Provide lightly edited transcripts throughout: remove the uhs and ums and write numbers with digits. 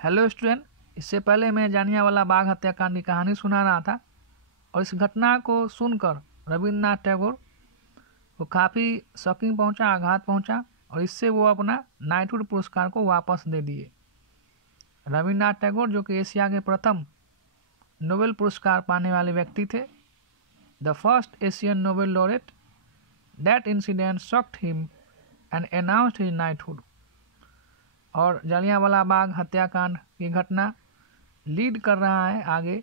Hello student, इससे पहले मैं जालियांवाला बाग हत्याकांड की कहानी सुना रहा था और इस घटना को सुनकर रविन्द्रनाथ टैगोर को काफ़ी शॉकिंग पहुंचा, आघात पहुंचा और इससे वो अपना नाइटहुड पुरस्कार को वापस दे दिए। रविन्द्रनाथ टैगोर जो कि एशिया के प्रथम नोबेल पुरस्कार पाने वाले व्यक्ति थे, the first Asian Nobel laureate, that incident shocked him and announced his knighthood. और जालियांवाला बाग हत्याकांड की घटना लीड कर रहा है आगे,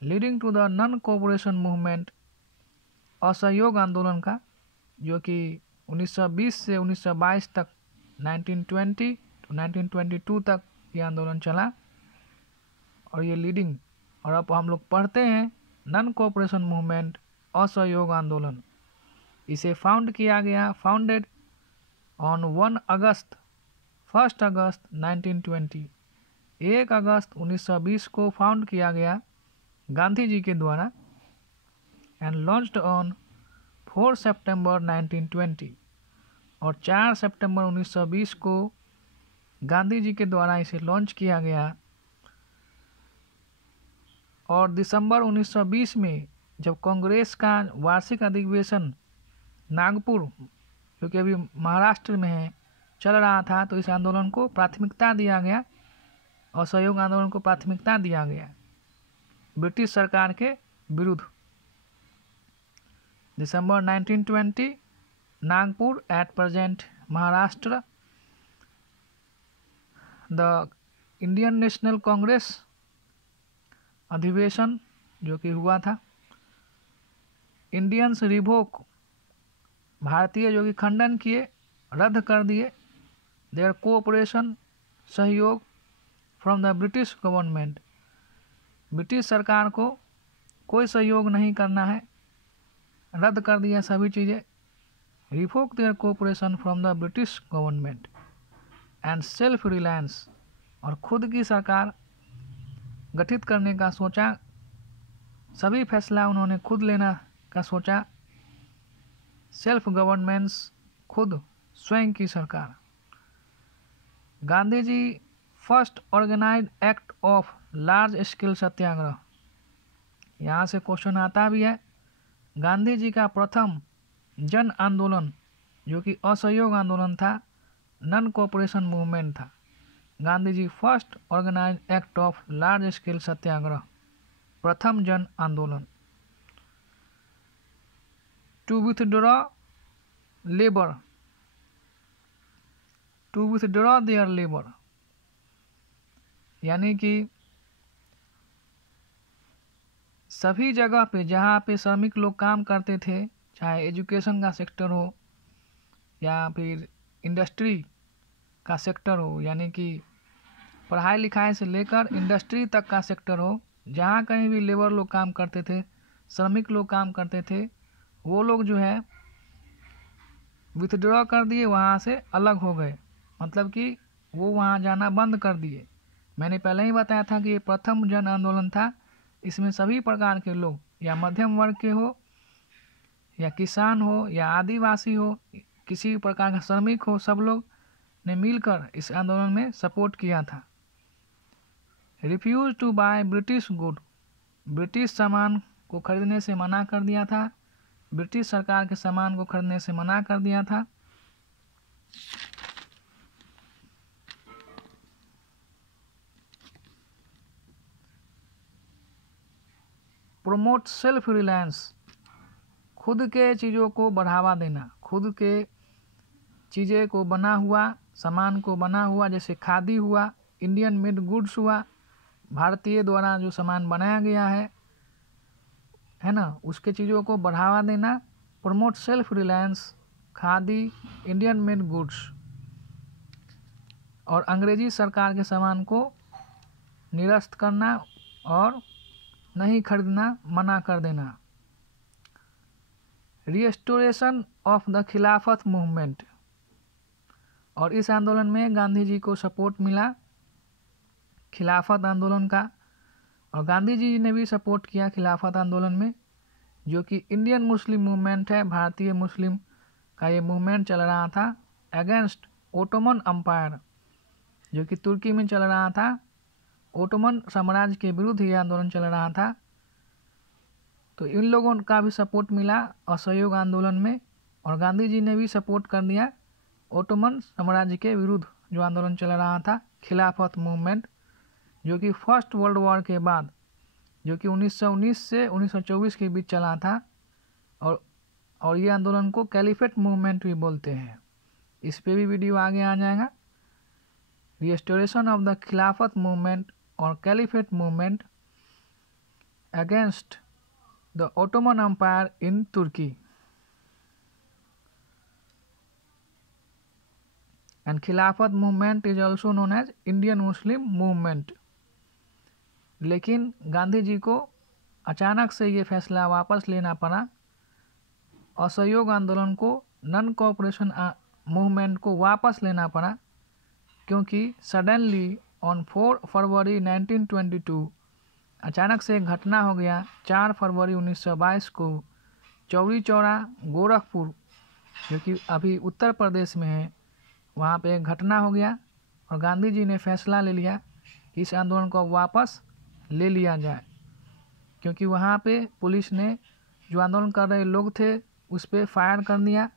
leading to the non cooperation movement, असहयोग आंदोलन का, जो कि 1920 से 1922 तक 1920 to 1922 तक ये आंदोलन चला। और ये लीडिंग, और अब हम लोग पढ़ते हैं नॉन कोऑपरेशन मूवमेंट, असहयोग आंदोलन। इसे फाउंड किया गया, फाउंडेड ऑन 1 अगस्त 1920, 1 अगस्त 1920 को फाउंड किया गया गांधी जी के द्वारा, एंड लॉन्च्ड ऑन 4 सितंबर 1920, और 4 सितंबर 1920 को गांधी जी के द्वारा इसे लॉन्च किया गया। और दिसंबर 1920 में जब कांग्रेस का वार्षिक अधिवेशन नागपुर, जो कि अभी महाराष्ट्र में है, चल रहा था, तो इस आंदोलन को प्राथमिकता दिया गया और सहयोग आंदोलन को प्राथमिकता दिया गया ब्रिटिश सरकार के विरुद्ध। दिसंबर 1920, Nagpur, at present Maharashtra, the Indian national Congress अधिवेशन जो कि हुआ था। इंडियंस रिवोक, भारतीय जो कि खंडन किए, रद्द कर दिए देयर कोऑपरेशन, सहयोग from the British government, British सरकार को कोई सहयोग नहीं करना है, रद्द कर दिया सभी चीज़ें। Revoke their cooperation from the British government and self reliance, और खुद की सरकार गठित करने का सोचा, सभी फैसला उन्होंने खुद लेना का सोचा। सेल्फ गवर्नमेंट्स, खुद स्वयं की सरकार। Gandhi ji first organised act of large scale satyagraha, यहाँ से क्वेश्चन आता भी है। गांधी जी का प्रथम जन आंदोलन जो कि असहयोग आंदोलन था, नॉन कोऑपरेशन मूवमेंट था। Gandhi ji first organised act of large scale satyagraha, प्रथम जन आंदोलन। To withdraw labour, to withdraw their labour, यानी कि सभी जगह पे जहाँ पे श्रमिक लोग काम करते थे, चाहे एजुकेशन का सेक्टर हो या फिर इंडस्ट्री का सेक्टर हो, यानी कि पढ़ाई लिखाई से लेकर इंडस्ट्री तक का सेक्टर हो, जहाँ कहीं भी लेबर लोग काम करते थे, श्रमिक लोग काम करते थे, वो लोग जो है विथड्रॉ कर दिए, वहाँ से अलग हो गए, मतलब कि वो वहाँ जाना बंद कर दिए। मैंने पहले ही बताया था कि ये प्रथम जन आंदोलन था। इसमें सभी प्रकार के लोग, या मध्यम वर्ग के हो, या किसान हो, या आदिवासी हो, किसी प्रकार का श्रमिक हो, सब लोग ने मिलकर इस आंदोलन में सपोर्ट किया था। Refuse to buy British good, British सामान को खरीदने से मना कर दिया था, ब्रिटिश सरकार के सामान को खरीदने से मना कर दिया था। प्रोमोट सेल्फ रिलायंस, खुद के चीज़ों को बढ़ावा देना, खुद के चीज़ें को बना हुआ, सामान को बना हुआ, जैसे खादी हुआ, इंडियन मेड गुड्स हुआ, भारतीय द्वारा जो सामान बनाया गया है ना, उसके चीज़ों को बढ़ावा देना। Promote self reliance, khadi, Indian made goods, और अंग्रेजी सरकार के सामान को निरस्त करना और नहीं खरीदना, मना कर देना। Restoration of the Khilafat movement, और इस आंदोलन में गांधी जी को सपोर्ट मिला खिलाफत आंदोलन का, और गांधी जी ने भी सपोर्ट किया खिलाफत आंदोलन में, जो कि इंडियन मुस्लिम मूवमेंट है, भारतीय मुस्लिम का ये मूवमेंट चल रहा था अगेंस्ट ओटोमन अम्पायर, जो कि तुर्की में चल रहा था। ओटोमन साम्राज्य के विरुद्ध ये आंदोलन चल रहा था। तो इन लोगों का भी सपोर्ट मिला असहयोग आंदोलन में, और गांधी जी ने भी सपोर्ट कर दिया ओटोमन साम्राज्य के विरुद्ध जो आंदोलन चल रहा था, खिलाफत मूवमेंट, जो कि फर्स्ट वर्ल्ड वॉर के बाद, जो कि 1919 से 1924 के बीच चला था। और ये आंदोलन को कैलिफेट मूवमेंट भी बोलते हैं। इस पे भी वीडियो आगे आ जाएगा। Restoration of the Khilafat movement और caliphate movement against the Ottoman empire in तुर्की and Khilafat movement is also known as Indian Muslim movement. लेकिन गांधी जी को अचानक से ये फैसला वापस लेना पड़ा, असहयोग आंदोलन को, नॉन कोऑपरेशन मूवमेंट को वापस लेना पड़ा, क्योंकि सडनली ऑन 4 फरवरी 1922 अचानक से एक घटना हो गया। 4 फरवरी 1922 को चौरी चौरा गोरखपुर, जो कि अभी उत्तर प्रदेश में है, वहाँ पे एक घटना हो गया और गांधी जी ने फैसला ले लिया कि इस आंदोलन को वापस ले लिया जाए, क्योंकि वहाँ पे पुलिस ने जो आंदोलन कर रहे लोग थे उस पर फायर कर दिया।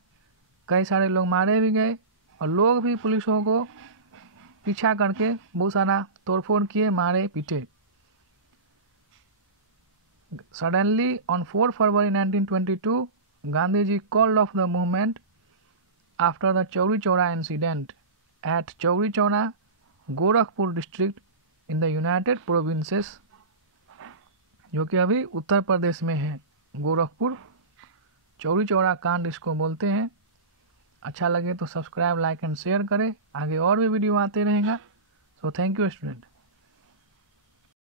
कई सारे लोग मारे भी गए और लोग भी पुलिसों को पीछा करके बहुत सारा तोड़फोड़ किए, मारे पीटे। Suddenly on 4 February 1922 Gandhi ji called off the movement after the Chauri Chaura incident at Chauri Chaura Gorakhpur district in the United Provinces, जो कि अभी उत्तर प्रदेश में है। गोरखपुर चौरी चौरा कांड इसको बोलते हैं। अच्छा लगे तो सब्सक्राइब, लाइक एंड शेयर करें। आगे और भी वीडियो आते रहेगा। So thank you student.